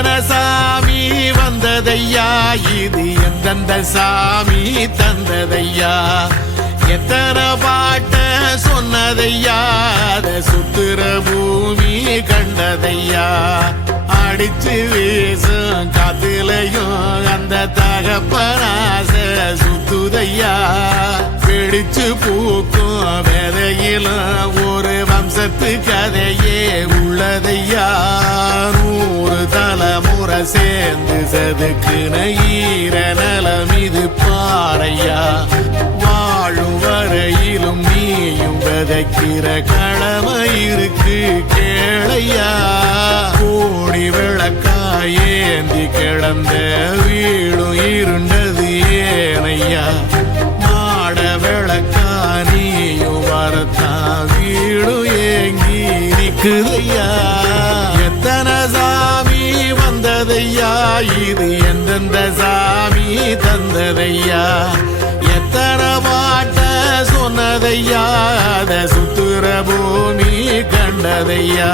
எத்தனை சாமி வந்ததையா, இது எந்தெந்த சாமி தந்ததையா, எத்தனை பாட்ட சொன்னதையா, அத சுத்துற பூமி கண்டதையா, அடிச்சு வீசும் காத்துலையும் அந்த தகப்பனாச சுத்துதையா, பிடிச்சு பூக்கும் வேதையிலும் ஒரு வம்சத்து கதையே உள்ளதையா, 100 தலைமுறை சேர்ந்து செதுக்குன ஈர நலம் இது பாறையா, வாழும் வரையிலும் நீயும் விதைக்கிற கடமை இருக்கு கேளையா, கோடி விளக்காயேந்தி கிடந்த வீடும் இருண்டது ஏனையா, மாட விளக்கா நீயும் வரத்தா வீடும் ஏங்கி நிக்குதையா, எத்தனை சாமி வந்ததையா, இது எந்தெந்த சாமி தந்ததையா, எத்தனை பாட்ட சொன்னதையா, அத சுத்துற பூமி கண்டதையா.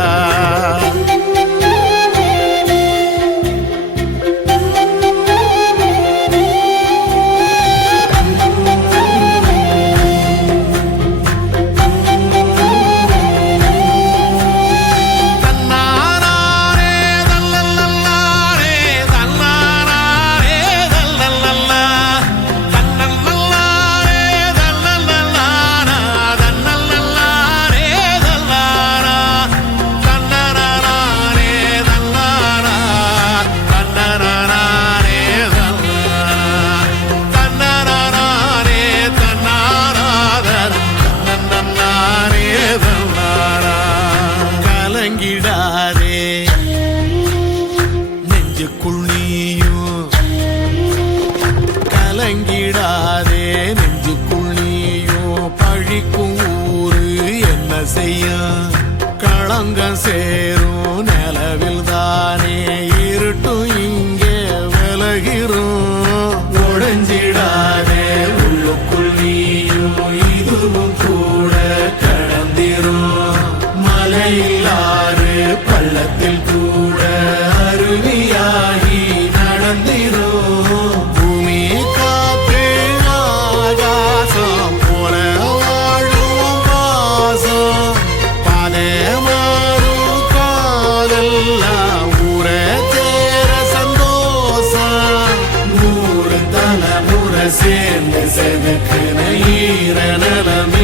கலங்கிடாதே நெஞ்சுக்குள் நீயும், கலங்கிடாதே நெஞ்சுக்குள் நீயும், பழிக்கும் ஊரு என்ன செய்ய, களங்கம் சேரும் நிலவில் தானே இருட்டும் இங்கே விலகிறோம், உடைஞ்சிடாதே உள்ளுக்குள் நீயும், இதுவும் கூட கடந்திரும், மலையில்லாறு பள்ளத்தில் கூட அருவியாகி நடந்திரும், பூமி காற்று ஆகாசம் போல வாழும் வாசம், பாதை மாறும் காதெல்லாம் ஊர சேர சந்தோஷம், 100 தலைமுறை சேர்ந்து செதுக்குன ஈர நலம்